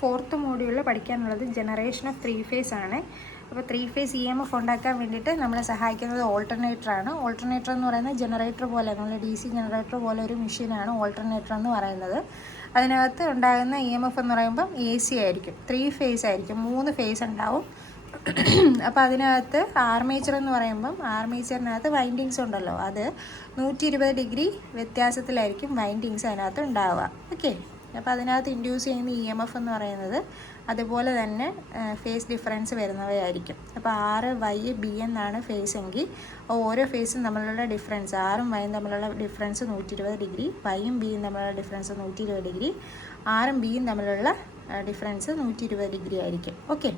Fourth മോഡ്യൂളിൽ പഠിക്കാനുള്ളത് generation of 3 face ആണ്. അപ്പോൾ 3 ഫേസ് EMF ഉണ്ടാക്കാൻ വേണ്ടിയിട്ട് നമ്മളെ സഹായിക്കുന്നത് ഓൾട്ടർനേറ്ററാണ്. ഓൾട്ടർനേറ്റർ എന്ന് പറയുന്നത് ജനറേറ്റർ പോലെ, നമ്മൾ DC ജനറേറ്റർ പോലെ ഒരു മെഷീനാണ് ഓൾട്ടർനേറ്റർ എന്ന് പറയുന്നത്. അതിനകത്ത് ഉണ്ടാകുന്ന EMF എന്ന് പറയുമ്പം AC ആയിരിക്കും, 3 ഫേസ് ആയിരിക്കും, 3 ഫേസ് ഉണ്ടാവും. അപ്പോൾ അതിനകത്ത് ആർമേച്ചർ എന്ന് പറയുമ്പം ആർമേച്ചറിനകത്ത് വൈൻഡിങ്സ് ഉണ്ടല്ലോ, അത് 120 ഡിഗ്രി വ്യത്യാസത്തിലായിരിക്കും വൈൻഡിങ്സ് അതിനകത്ത് ഉണ്ടാവുക. ഓക്കെ, അപ്പോൾ അതിനകത്ത് ഇൻഡ്യൂസ് ചെയ്യുന്ന EMF എന്ന് പറയുന്നത് അതുപോലെ തന്നെ ഫേസ് ഡിഫറൻസ് വരുന്നവയായിരിക്കും. അപ്പോൾ RY-B എന്നാണ് ഫേസ് എങ്കിൽ ഓരോ ഫേസും തമ്മിലുള്ള ഡിഫറൻസ്, Rഉം Yയും തമ്മിലുള്ള ഡിഫറൻസ് 120 ഡിഗ്രി, Yയും Bയും തമ്മിലുള്ള ഡിഫറൻസ് 120 ഡിഗ്രി, Rഉം Bയും തമ്മിലുള്ള ഡിഫറൻസ് 120 ഡിഗ്രി ആയിരിക്കും. ഓക്കെ,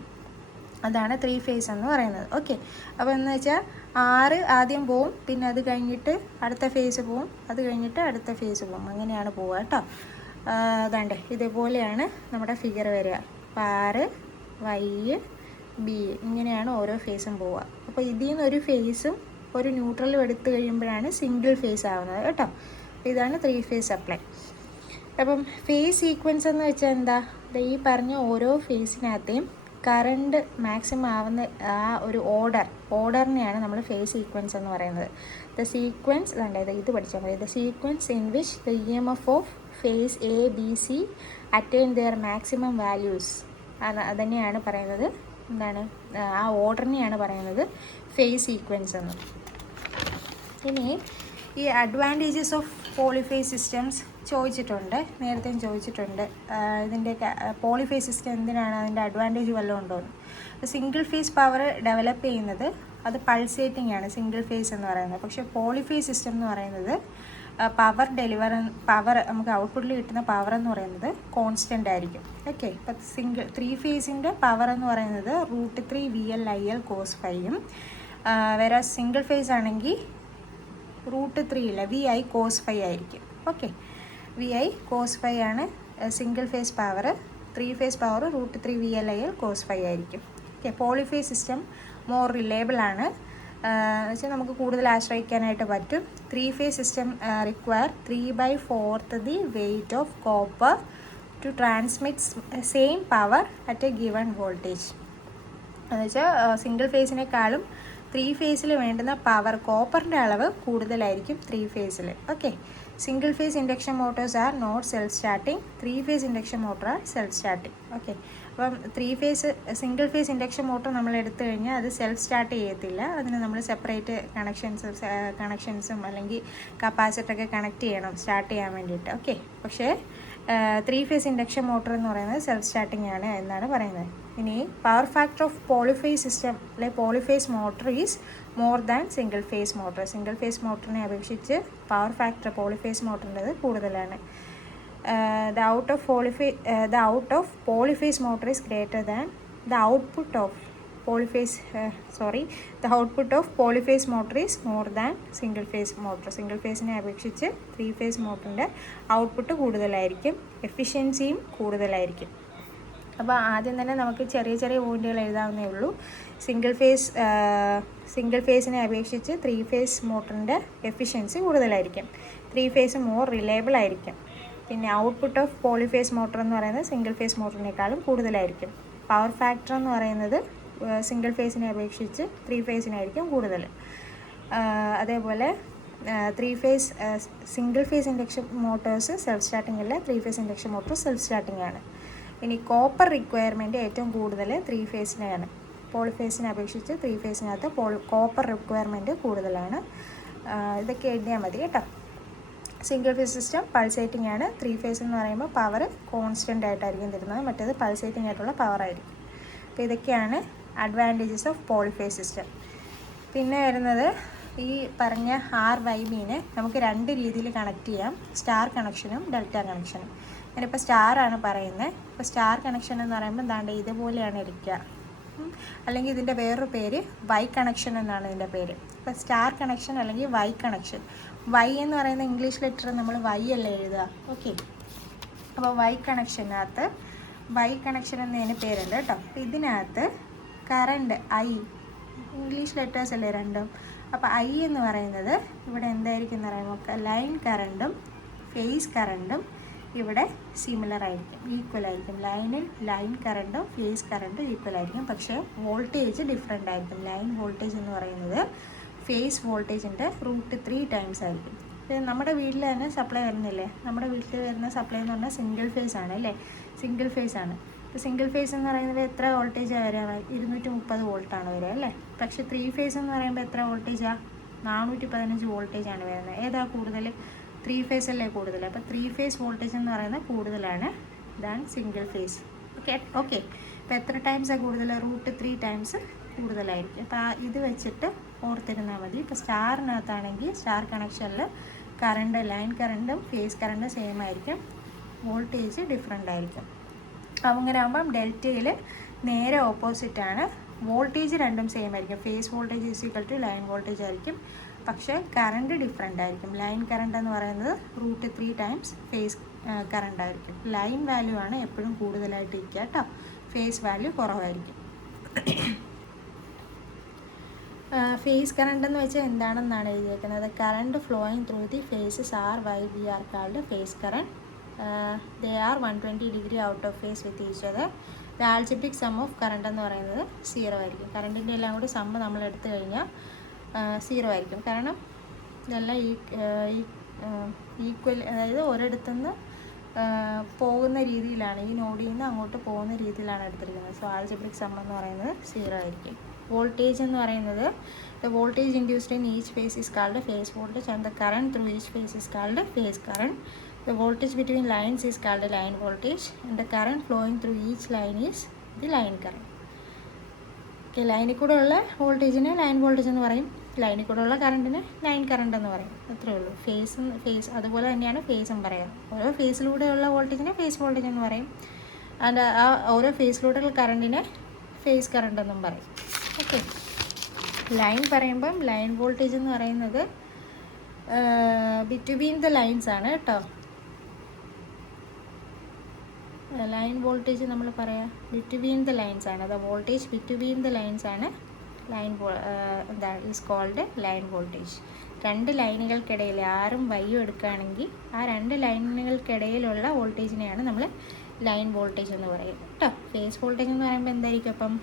അതാണ് 3 ഫേസ് എന്ന് പറയുന്നത്. ഓക്കെ, അപ്പോൾ എന്ന് വെച്ചാൽ R ആദ്യം പോവും, പിന്നെ അത് കഴിഞ്ഞിട്ട് അടുത്ത ഫേസ് പോവും, അത് കഴിഞ്ഞിട്ട് അടുത്ത ഫേസ് പോവും, അങ്ങനെയാണ് പോവുക കേട്ടോ. അതാണ്ട് ഇതേപോലെയാണ് നമ്മുടെ ഫിഗർ വരിക. അപ്പോൾ RY-B ഇങ്ങനെയാണ് ഓരോ ഫേസും പോവുക. അപ്പോൾ ഇതിൽ നിന്ന് ഒരു ഫേസും ഒരു ന്യൂട്രലും എടുത്തു കഴിയുമ്പോഴാണ് സിംഗിൾ ഫേസ് ആവുന്നത് കേട്ടോ. അപ്പോൾ ഇതാണ് 3 ഫേസ് സപ്ലൈ. അപ്പം ഫേസ് സീക്വൻസ് എന്ന് വെച്ചാൽ എന്താ, ഈ പറഞ്ഞ ഓരോ ഫേസിനകത്തെയും കറണ്ട് മാക്സിമം ആവുന്ന ആ ഒരു ഓർഡറിനെയാണ് നമ്മൾ ഫേസ് സീക്വൻസ് എന്ന് പറയുന്നത്. ദ സീക്വൻസ് ഇത് പഠിച്ചാൽ മതി. The sequence in which the EMF of phase A, B, C attain their maximum values, അതന്നെയാണ് പറയുന്നത്. എന്താണ് ആ ഓർഡറിനെയാണ് പറയുന്നത് ഫേസ് സീക്വൻസ് എന്ന്. ഇനി ഈ അഡ്വാൻറ്റേജസ് ഓഫ് പോളിഫേസ് സിസ്റ്റംസ് ചോദിച്ചിട്ടുണ്ട്, നേരത്തെയും ചോദിച്ചിട്ടുണ്ട്. ഇതിൻ്റെ പോളിഫേസ് സിസ്റ്റം എന്തിനാണ്, അതിൻ്റെ അഡ്വാൻറ്റേജ് വല്ലതും ഉണ്ടോ എന്ന്. സിംഗിൾ ഫേസ് പവർ ഡെവലപ്പ് ചെയ്യുന്നത് അത് പൾസേറ്റിംഗ് ആണ് സിംഗിൾ ഫേസ് എന്ന് പറയുന്നത്. പക്ഷേ പോളിഫേസ് സിസ്റ്റം എന്ന് പറയുന്നത് പവർ നമുക്ക് ഔട്ട്പുട്ടിൽ കിട്ടുന്ന പവർ എന്ന് പറയുന്നത് കോൺസ്റ്റൻ്റ് ആയിരിക്കും. ഓക്കെ, ഇപ്പം 3 ഫേസിൻ്റെ പവർ എന്ന് പറയുന്നത് √3 VL/IL cos ∅ വേറെ സിംഗിൾ ഫേസ് ആണെങ്കിൽ √3 ഇല്ല, VI cos ∅ ആയിരിക്കും. ഓക്കെ, VI cos ∅ ആണ് single phase power. 3 phase power √3 VL/IL cos ∅ ആയിരിക്കും. Okay, polyphase system more reliable ആണ്, വെച്ചാൽ നമുക്ക് കൂടുതൽ ആശ്രയിക്കാനായിട്ട് പറ്റും. 3 phase system require 3/4 the weight of copper to transmit same power at a given voltage. എന്നുവെച്ചാൽ സിംഗിൾ ഫേസിനേക്കാളും 3 ഫേസിൽ വേണ്ടുന്ന പവർ കോപ്പറിൻ്റെ അളവ് കൂടുതലായിരിക്കും 3 ഫേസിൽ. Okay, single phase induction motors are not self starting, 3 phase induction motor are self starting. Okay, അപ്പം single phase induction motor നമ്മൾ എടുത്തു കഴിഞ്ഞാൽ അത് സെൽഫ് സ്റ്റാർട്ട് ചെയ്യത്തില്ല. അതിന് നമ്മൾ സെപ്പറേറ്റ് കണക്ഷൻസും അല്ലെങ്കിൽ കപ്പാസിറ്ററൊക്കെ കണക്ട് ചെയ്യണം സ്റ്റാർട്ട് ചെയ്യാൻ വേണ്ടിയിട്ട്. ഓക്കെ, പക്ഷേ 3 ഫേസ് ഇൻഡക്ഷൻ മോട്ടോർ എന്ന് പറയുന്നത് സെൽഫ് സ്റ്റാർട്ടിങ് ആണ് എന്നാണ് പറയുന്നത്. ഇനി power factor of polyphase system polyphase motor is more than single phase motor. Single phase മോട്ടറിനെ അപേക്ഷിച്ച് പവർ ഫാക്ടർ പോളിഫേസ് മോട്ടറിൻ്റെത് കൂടുതലാണ്. The output of polyphase motor is greater than the output of polyphase motor is more than single phase motor. Single ഫേസിനെ അപേക്ഷിച്ച് 3 face മോട്ടറിൻ്റെ output കൂടുതലായിരിക്കും, എഫിഷ്യൻസിയും കൂടുതലായിരിക്കും. അപ്പോൾ ആദ്യം തന്നെ നമുക്ക് ചെറിയ ചെറിയ പോയിന്റുകൾ എഴുതാവുന്നേ ഉള്ളൂ. സിംഗിൾ ഫേസിനെ അപേക്ഷിച്ച് 3 ഫേസ് മോട്ടറിൻ്റെ എഫിഷ്യൻസി കൂടുതലായിരിക്കും, 3 ഫേസ് മോർ റിലയബിൾ ആയിരിക്കും. പിന്നെ ഔട്ട്പുട്ട് ഓഫ് പോളിഫേസ് മോട്ടർ എന്ന് പറയുന്നത് സിംഗിൾ ഫേസ് മോട്ടറിനേക്കാളും കൂടുതലായിരിക്കും. പവർ ഫാക്ടർ എന്ന് പറയുന്നത് സിംഗിൾ ഫേസിനെ അപേക്ഷിച്ച് 3 ഫേസിനായിരിക്കും കൂടുതൽ. അതേപോലെ 3 phase single phase induction motors self starting അല്ല, 3 phase induction motor self starting ആണ്. ഇനി കോപ്പർ റിക്വയർമെൻറ്റ് ഏറ്റവും കൂടുതൽ 3 ഫേസിനെയാണ്. പോളിഫേസിനെ അപേക്ഷിച്ച് 3 ഫേസിനകത്ത് കോപ്പർ റിക്വയർമെൻറ്റ് കൂടുതലാണ്. ഇതൊക്കെ എഴുതിയാൽ മതി കേട്ടോ. സിംഗിൾ ഫേസ് സിസ്റ്റം പൾസേറ്റിംഗ് ആണ്. 3 ഫേസ് എന്ന് പറയുമ്പോൾ പവർ കോൺസ്റ്റൻ്റ് ആയിട്ടായിരിക്കും തരുന്നത്, മറ്റേത് പൾസേറ്റിംഗ് ആയിട്ടുള്ള പവർ ആയിരിക്കും. അപ്പോൾ ഇതൊക്കെയാണ് അഡ്വാൻറ്റേജസ് ഓഫ് പോളിഫേസ് സിസ്റ്റം. പിന്നെ വരുന്നത് ഈ പറഞ്ഞ RY-Bനെ നമുക്ക് 2 രീതിയിൽ കണക്ട് ചെയ്യാം, സ്റ്റാർ കണക്ഷനും ഡെൽറ്റ കണക്ഷനും. ഞാനിപ്പോൾ സ്റ്റാറാണ് പറയുന്നത്. ഇപ്പോൾ സ്റ്റാർ കണക്ഷൻ എന്ന് പറയുമ്പോൾ എന്താണ്ട് ഇതുപോലെയാണ് ഇരിക്കുക, അല്ലെങ്കിൽ ഇതിൻ്റെ വേറൊരു പേര് Y കണക്ഷൻ എന്നാണ് ഇതിൻ്റെ പേര്. ഇപ്പോൾ സ്റ്റാർ കണക്ഷൻ അല്ലെങ്കിൽ Y കണക്ഷൻ. Y എന്ന് പറയുന്ന ഇംഗ്ലീഷ് ലെറ്റർ നമ്മൾ Y അല്ലേ എഴുതുക. ഓക്കെ, അപ്പോൾ Y കണക്ഷൻ എന്നതിന് പേരുണ്ട് കേട്ടോ. അപ്പോൾ ഇതിനകത്ത് കറണ്ട് I, ഇംഗ്ലീഷ് ലെറ്റേഴ്സ് അല്ലേ രണ്ടും. അപ്പോൾ I എന്ന് പറയുന്നത് ഇവിടെ എന്തായിരിക്കും എന്ന് പറയുമ്പോൾ ലൈൻ കറണ്ടും ഫേസ് കറണ്ടും ഇവിടെ സിമിലർ ആയിരിക്കും, ഈക്വൽ ആയിരിക്കും. ലൈനിൽ ലൈൻ കറണ്ടും ഫേസ് കറണ്ടും ഈക്വൽ ആയിരിക്കും, പക്ഷേ വോൾട്ടേജ് ഡിഫറെൻ്റ് ആയിരിക്കും. ലൈൻ വോൾട്ടേജ് എന്ന് പറയുന്നത് ഫേസ് വോൾട്ടേജിൻ്റെ √3 ടൈംസ് ആയിരിക്കും. നമ്മുടെ വീട്ടിൽ തന്നെ സപ്ലൈ വരുന്നില്ലേ, നമ്മുടെ വീട്ടിൽ വരുന്ന സപ്ലൈ എന്ന് പറഞ്ഞാൽ സിംഗിൾ ഫേസ് ആണ് അല്ലേ, സിംഗിൾ ഫേസ് ആണ്. ഇപ്പോൾ സിംഗിൾ ഫേസ് എന്ന് പറയുന്നത് എത്ര വോൾട്ടേജാണ് വരിക? 230 വോൾട്ടാണ് വരിക അല്ലേ. പക്ഷേ 3 ഫേസ് എന്ന് പറയുമ്പോൾ എത്ര വോൾട്ടേജാണ്? 415 വോൾട്ടേജാണ് വരുന്നത്. ഏതാ കൂടുതൽ? 3 ഫേസ് അല്ലേ കൂടുതൽ. അപ്പോൾ 3 ഫേസ് വോൾട്ടേജ് എന്ന് പറയുന്നത് കൂടുതലാണ് ദാൻ സിംഗിൾ ഫേസ്. ഓക്കെ. അപ്പോൾ എത്ര ടൈംസാണ് കൂടുതൽ? √3 ടൈംസ് കൂടുതലായിരിക്കും. അപ്പോൾ ഇത് വെച്ചിട്ട് ഓർത്തിരുന്നാൽ മതി. ഇപ്പോൾ സ്റ്റാറിനകത്താണെങ്കിൽ സ്റ്റാർ കണക്ഷനിൽ കറണ്ട്, ലൈൻ കറണ്ടും ഫേസ് കറണ്ടും സെയിം ആയിരിക്കും, വോൾട്ടേജ് ഡിഫറെൻ്റ് ആയിരിക്കും. അങ്ങനെ ആകുമ്പം ഡെൽറ്റയിൽ നേരെ ഓപ്പോസിറ്റാണ്. വോൾട്ടേജ് രണ്ടും സെയിം ആയിരിക്കും. ഫേസ് വോൾട്ടേജ് = ലൈൻ വോൾട്ടേജ് ആയിരിക്കും, പക്ഷേ കറണ്ട് ഡിഫറെൻ്റ് ആയിരിക്കും. ലൈൻ കറണ്ട് എന്ന് പറയുന്നത് √3 ടൈംസ് ഫേസ് കറണ്ട് ആയിരിക്കും. ലൈൻ വാല്യൂ ആണ് എപ്പോഴും കൂടുതലായിട്ട് ഇരിക്കുക കേട്ടോ, ഫേസ് വാല്യൂ കുറവായിരിക്കും. ഫേസ് കറണ്ട് എന്ന് വെച്ചാൽ എന്താണെന്നാണ് എഴുതിയേക്കുന്നത്. Current flowing through the phases R Y V are called phase current. They are 120 degree out of phase with each other. The algebraic sum of current എന്ന് പറയുന്നത് 0 ആയിരിക്കും. കറണ്ടിൻ്റെ എല്ലാം കൂടി സമ്മ് നമ്മൾ എടുത്തു കഴിഞ്ഞാൽ 0 ആയിരിക്കും. കാരണം ഇതെല്ലാം ഈക്വൽ, അതായത് ഒരിടത്തുനിന്ന് പോകുന്ന രീതിയിലാണ്, ഈ നോഡിൽ നിന്ന് അങ്ങോട്ട് പോകുന്ന രീതിയിലാണ് എടുത്തിരിക്കുന്നത്. സോ ആൾജിബ്രിക് സം എന്ന് പറയുന്നത് 0 ആയിരിക്കും. വോൾട്ടേജ് എന്ന് പറയുന്നത് the voltage induced in each phase is called phase voltage and the current through each phase is called phase current. The voltage between lines is called line voltage and the current flowing through each line is the line current. Okay, ലൈനിൽ കൂടെ ഉള്ള വോൾട്ടേജിനെ line voltage എന്ന് പറയും, ലൈനിൽ കൂടെ ഉള്ള കറണ്ടിന് line current എന്ന് പറയും. അത്രേ ഉള്ളൂ. ഫേസ് അതുപോലെ തന്നെയാണ് ഫേസും പറയാം. ഓരോ ഫേസിലൂടെയുള്ള വോൾട്ടേജിനെ ഫേസ് വോൾട്ടേജ് എന്ന് പറയും, ആൻഡ് ആ ഓരോ ഫേസിലൂടെയുള്ള കറണ്ടിനെ ഫേസ് കറണ്ട് എന്നും പറയും. ഓക്കെ. ലൈൻ പറയുമ്പം ലൈൻ വോൾട്ടേജ് എന്ന് പറയുന്നത് ബിറ്റ്വീൻ ദ ലൈൻസ് ആണ് കേട്ടോ. ലൈൻ വോൾട്ടേജ് നമ്മൾ പറയാം ബിറ്റ്വീൻ ദ ലൈൻസ് ആണ്. The voltage between the lines ആണ് ഈസ് കോൾഡ് ലൈൻ വോൾട്ടേജ്. രണ്ട് ലൈനുകൾക്കിടയിൽ ആറും വൈയും എടുക്കുകയാണെങ്കിൽ ആ രണ്ട് ലൈനുകൾക്കിടയിലുള്ള വോൾട്ടേജിനെയാണ് നമ്മൾ ലൈൻ വോൾട്ടേജ് എന്ന് പറയും കേട്ടോ. ഫേസ് വോൾട്ടേജ് എന്ന് പറയുമ്പോൾ എന്തായിരിക്കും? അപ്പം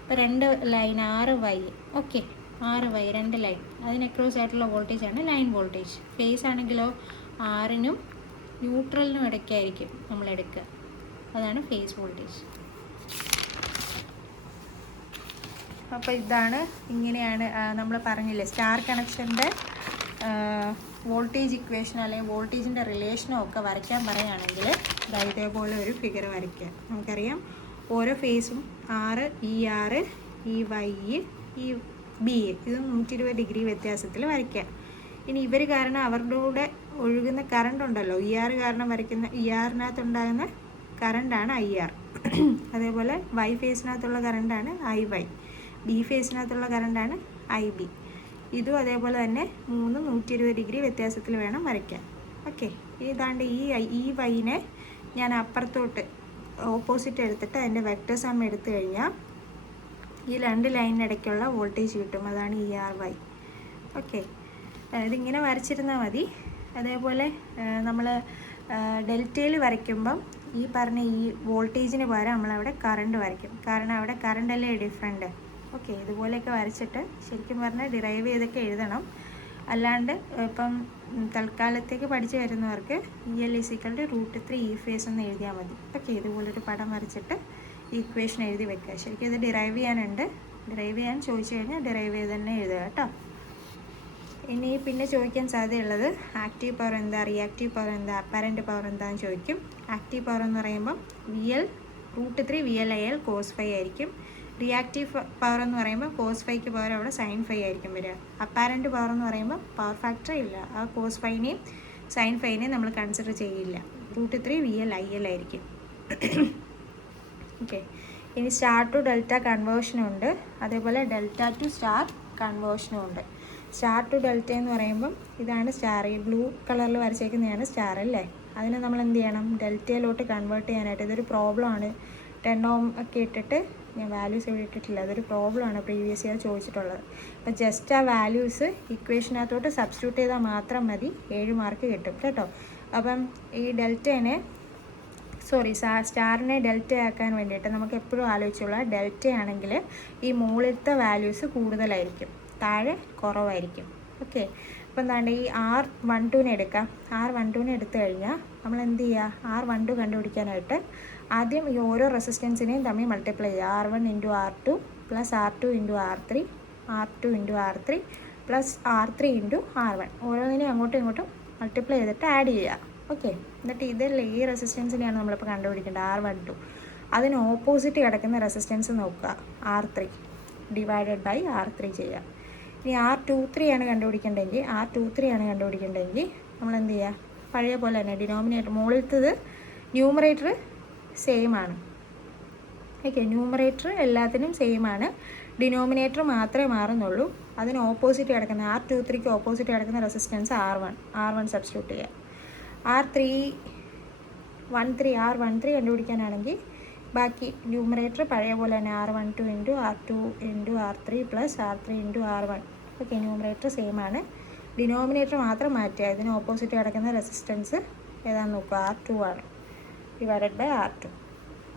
ഇപ്പോൾ രണ്ട് line 6 Y, okay, 6 Y 2 line, അതിന് അക്രോസ് ആയിട്ടുള്ള വോൾട്ടേജാണ് ലൈൻ വോൾട്ടേജ്. ഫേസ് ആണെങ്കിലോ 6-നും ന്യൂട്രലിനും ഇടയ്ക്കായിരിക്കും നമ്മൾ എടുക്കുക, അതാണ് ഫേസ് വോൾട്ടേജ്. അപ്പോൾ ഇതാണ്, ഇങ്ങനെയാണ് നമ്മൾ പറഞ്ഞില്ലേ സ്റ്റാർ കണക്ഷൻ്റെ വോൾട്ടേജ് ഇക്വേഷൻ അല്ലെങ്കിൽ വോൾട്ടേജിൻ്റെ റിലേഷനും ഒക്കെ വരയ്ക്കാൻ പറയുകയാണെങ്കിൽ ഇതേപോലെ ഒരു ഫിഗർ വരയ്ക്കുക. നമുക്കറിയാം ഓരോ ഫേസും 6, ഈ 6, ഈ വൈ, ഈ ബി, ഇത് 120 ഡിഗ്രി വ്യത്യാസത്തിൽ വരയ്ക്കുക. ഇനി ഇവർ കാരണം അവരുടെ കൂടെ ഒഴുകുന്ന കറണ്ട് ഉണ്ടല്ലോ, ഇ ആർ കാരണം വരയ്ക്കുന്ന ഇ ആറിനകത്തുണ്ടാകുന്ന കറണ്ടാണ് IR. അതേപോലെ വൈ ഫേസിനകത്തുള്ള കറണ്ടാണ് IY, ബി ഫേസിനകത്തുള്ള കറണ്ടാണ് IB. ഇതും അതേപോലെ തന്നെ 120 ഡിഗ്രി വ്യത്യാസത്തിൽ വേണം വരയ്ക്കാൻ. ഓക്കെ. ഇതാണ്ട് ഈ വൈനെ ഞാൻ അപ്പുറത്തോട്ട് ഓപ്പോസിറ്റ് എടുത്തിട്ട് അതിൻ്റെ വെക്ടർ സം എടുത്തു കഴിഞ്ഞാൽ ഈ രണ്ട് ലൈനിനിടയ്ക്കുള്ള വോൾട്ടേജ് കിട്ടും, അതാണ് ERY. ഓക്കെ. ഇതിങ്ങനെ വരച്ചിരുന്നാൽ മതി. അതേപോലെ നമ്മൾ ഡെൽറ്റയിൽ വരയ്ക്കുമ്പം ഈ പറഞ്ഞ ഈ വോൾട്ടേജിന് പകരം നമ്മളവിടെ കറണ്ട് വരയ്ക്കും, കാരണം അവിടെ കറണ്ടല്ലേ ഡിഫറെൻറ്റ്. ഓക്കെ. ഇതുപോലെയൊക്കെ വരച്ചിട്ട് ശരിക്കും പറഞ്ഞാൽ ഡിറൈവ് ചെയ്തൊക്കെ എഴുതണം. അല്ലാണ്ട് ഇപ്പം തൽക്കാലത്തേക്ക് പഠിച്ചു വരുന്നവർക്ക് EL = √3 ഈ ഫേസ് എന്ന് എഴുതിയാൽ മതി. ഓക്കെ. ഇതുപോലൊരു പടം വരച്ചിട്ട് ഈക്വേഷൻ എഴുതി വെക്കുക. ശരിക്കും ഇത് ഡിറൈവ് ചെയ്യാനുണ്ട്, ഡിറൈവ് ചെയ്യാൻ ചോദിച്ചു കഴിഞ്ഞാൽ ഡിറൈവ് ചെയ്ത് തന്നെ എഴുതുക കേട്ടോ. ഇനി പിന്നെ ചോദിക്കാൻ സാധ്യതയുള്ളത് ആക്റ്റീവ് പവർ എന്താ, റിയാക്റ്റീവ് പവർ എന്താ, അപ്പാരൻറ്റ് പവർ എന്താണെന്ന് ചോദിക്കും. ആക്റ്റീവ് പവർ എന്ന് പറയുമ്പം √3 VLIL cos φ ആയിരിക്കും. റിയാക്റ്റീവ് പവർ എന്ന് പറയുമ്പോൾ cos φ-ക്ക് പകരം അവിടെ sin φ ആയിരിക്കും വരിക. അപ്പാരൻറ്റ് പവർ എന്ന് പറയുമ്പോൾ പവർ ഫാക്ടർ ഇല്ല, ആ cos φ-നെയും sin φ-നെയും നമ്മൾ കൺസിഡർ ചെയ്യില്ല, √3 VLIL ആയിരിക്കും. ഓക്കെ. ഇനി സ്റ്റാർ ടു ഡെൽറ്റ കൺവേർഷനും ഉണ്ട്, അതേപോലെ ഡെൽറ്റ ടു സ്റ്റാർ കൺവേർഷനും ഉണ്ട്. സ്റ്റാർ ടു ഡെൽറ്റ എന്ന് പറയുമ്പം ഇതാണ് സ്റ്റാർ, ഈ ബ്ലൂ കളറിൽ വരച്ചേക്കുന്നതാണ് സ്റ്റാർ അല്ലേ. അതിനെ നമ്മൾ എന്ത് ചെയ്യണം? ഡെൽറ്റയിലോട്ട് കൺവേർട്ട് ചെയ്യാനായിട്ട്. ഇതൊരു പ്രോബ്ലമാണ്, 10 ohm ഒക്കെ ഇട്ടിട്ട്, ഞാൻ വാല്യൂസ് ഇവിടെ ഇട്ടിട്ടില്ല, അതൊരു പ്രോബ്ലമാണ് പ്രീവിയസ് ഇയർ ചോദിച്ചിട്ടുള്ളത്. അപ്പോൾ ജസ്റ്റ് ആ വാല്യൂസ് ഇക്വേഷനകത്തോട്ട് സബ്സ്റ്റിറ്റ്യൂട്ട് ചെയ്താൽ മാത്രം മതി, 7 മാർക്ക് കിട്ടും കേട്ടോ. അപ്പം ഈ സ്റ്റാറിനെ ഡെൽറ്റ ആക്കാൻ വേണ്ടിയിട്ട് നമുക്ക് എപ്പോഴും ആലോചിച്ചുള്ള ഡെൽറ്റ ആണെങ്കിൽ ഈ മുകളിലത്തെ വാല്യൂസ് കൂടുതലായിരിക്കും, താഴെ കുറവായിരിക്കും. ഓക്കെ, അപ്പോൾ എന്താണ്ട് ഈ R12 എടുക്കാം. R12 എടുത്തു കഴിഞ്ഞാൽ നമ്മൾ എന്ത് ചെയ്യുക, R12 കണ്ടുപിടിക്കാനായിട്ട് ആദ്യം ഈ ഓരോ റെസിസ്റ്റൻസിനെയും തമ്മിൽ മൾട്ടിപ്ലൈ ചെയ്യുക. R1 × R2 plus R2 × R3, R2 × R3 plus R3 × R1, ഓരോന്നിനെയും അങ്ങോട്ടും ഇങ്ങോട്ടും മൾട്ടിപ്ലൈ ചെയ്തിട്ട് ആഡ് ചെയ്യുക. ഓക്കെ, എന്നിട്ട് ഇതല്ലേ ഈ റെസിസ്റ്റൻസിനെയാണ് നമ്മളിപ്പോൾ കണ്ടുപിടിക്കേണ്ടത്, R12. അതിന് ഓപ്പോസിറ്റ് കിടക്കുന്ന റെസിസ്റ്റൻസ് നോക്കുക, R3 ഡിവൈഡഡ് ബൈ R3 ചെയ്യുക. ഇനി R23 ആണ് കണ്ടുപിടിക്കേണ്ടതെങ്കിൽ നമ്മൾ എന്ത് ചെയ്യുക, പഴയ പോലെ തന്നെ ഡിനോമിനേറ്റർ മുകളിലത്തത് ന്യൂമറേറ്റർ സെയിം ആണ്. ഓക്കെ, ന്യൂമറേറ്റർ എല്ലാത്തിനും സെയിം ആണ്, ഡിനോമിനേറ്റർ മാത്രമേ മാറുന്നുള്ളൂ. അതിന് ഓപ്പോസിറ്റ് കിടക്കുന്ന R23ക്ക് ഓപ്പോസിറ്റ് കിടക്കുന്ന റെസിസ്റ്റൻസ് R1 സബ്സ്റ്റിറ്റ്യൂട്ട് ചെയ്യുക. R13 കണ്ടുപിടിക്കാനാണെങ്കിൽ ബാക്കി ന്യൂമറേറ്റർ പഴയ പോലെ തന്നെ R12 × R2 × R3 plus R3 × R1. Okay, numerator same ആണ്, ഡിനോമിനേറ്റർ മാത്രം മാറ്റുക. ഇതിന് ഓപ്പോസിറ്റ് കിടക്കുന്ന റെസിസ്റ്റൻസ് ഏതാണെന്ന് നോക്കുക, R2 ആണ്, ഡിവൈഡഡ് ബൈ R2.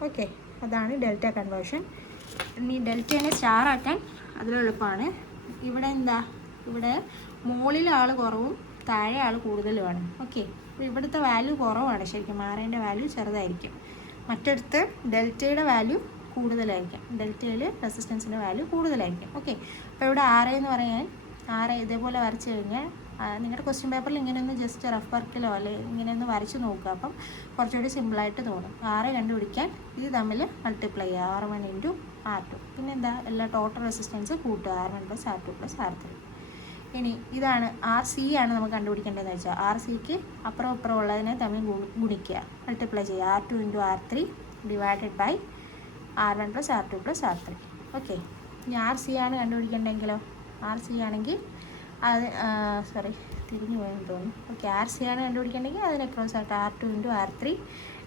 ഓക്കെ, അതാണ് ഡെൽറ്റ കൺവേർഷൻ. ഇനി ഡെൽറ്റേനെ സ്റ്റാർ ആക്കാൻ അതിലെളുപ്പമാണ്. ഇവിടെ മുകളിൽ ആൾ കുറവും താഴെ ആൾ കൂടുതലുമാണ്. ഓക്കെ, അപ്പോൾ ഇവിടുത്തെ വാല്യൂ കുറവാണ്, ശരിക്കും മാറേണ്ട വാല്യൂ ചെറുതായിരിക്കും. മറ്റടുത്ത് ഡെൽറ്റയുടെ വാല്യൂ കൂടുതലായിരിക്കും, ഡെൽറ്റയിൽ റെസിസ്റ്റൻസിൻ്റെ വാല്യൂ കൂടുതലായിരിക്കും. ഓക്കെ, അപ്പോൾ ഇവിടെ R എന്ന് പറയാൻ ഇതേപോലെ വരച്ച് കഴിഞ്ഞാൽ നിങ്ങളുടെ ക്വസ്റ്റ്യൻ പേപ്പറിൽ ഇങ്ങനെയൊന്ന് ജസ്റ്റ് റഫ് വർക്കിലോ അല്ലെങ്കിൽ ഇങ്ങനെയൊന്ന് വരച്ച് നോക്കുക, അപ്പം കുറച്ചുകൂടി സിമ്പിളായിട്ട് തോന്നും. R കണ്ടുപിടിക്കാൻ ഇത് തമ്മിൽ മൾട്ടിപ്ലൈ ചെയ്യുക, R1 × R2. പിന്നെ എന്താ, എല്ലാ ടോട്ടൽ റെസിസ്റ്റൻസ് കൂട്ടുക, R1 + R2 + R3. ഇനി ഇതാണ് RC ആണ് നമുക്ക് കണ്ടുപിടിക്കേണ്ടതെന്ന് വെച്ചാൽ RCക്ക് അപ്പുറം ഇപ്പുറം ഉള്ളതിനെ തമ്മിൽ ഗുണിക്കുക, മൾട്ടിപ്ലൈ ചെയ്യുക, R2 × R3 divided by R1 + R2 + R3. Okay, ഇനി RC ആണ് കണ്ടുപിടിക്കേണ്ടതെങ്കിലോ, RC ആണെങ്കിൽ തിരിഞ്ഞു പോയെന്ന് തോന്നുന്നു. ഓക്കെ, RC ആണ് കണ്ടുപിടിക്കേണ്ടെങ്കിൽ അതിന് ക്രോസ് ആയിട്ട് R2 × R3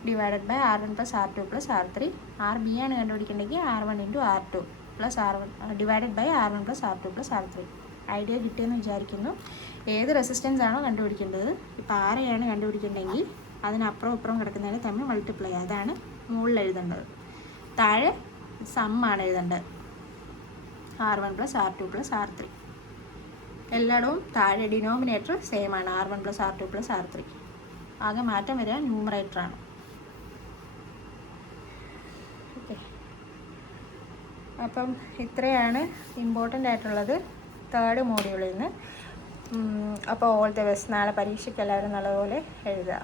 divided by R1 + R2 + R3. RB ആണ് കണ്ടുപിടിക്കേണ്ടെങ്കിൽ R1 × R2 + R1 divided by R1 + R2 + R3. Idea കിട്ടിയെന്ന് വിചാരിക്കുന്നു. ഏത് റെസിസ്റ്റൻസ് ആണോ കണ്ടുപിടിക്കേണ്ടത്, ഇപ്പോൾ ആരെയാണ് കണ്ടുപിടിക്കേണ്ടതെങ്കിൽ അതിനപ്പുറം ഇപ്പുറം കിടക്കുന്നതിന് തമ്മിൽ മൾട്ടിപ്ലൈ ചെയ്യുക, അതാണ് മുകളിൽ എഴുതേണ്ടത്. താഴെ സമ്മാണ് എഴുതേണ്ടത്, R1 + R2 + R3. എല്ലായിടവും താഴെ ഡിനോമിനേറ്റർ സെയിം ആണ്, R1 + R2 + R3. ആകെ മാറ്റം വരിക ന്യൂമറേറ്ററാണ്. ഓക്കെ, അപ്പം ഇത്രയാണ് ഇമ്പോർട്ടൻ്റ് ആയിട്ടുള്ളത് തേർഡ് മോഡ്യൂളിൽ നിന്ന്. അപ്പോൾ ഓൾ ദി ബെസ്റ്റ്. നാളെ പരീക്ഷയ്ക്ക് എല്ലാവരും നല്ലപോലെ എഴുതുക.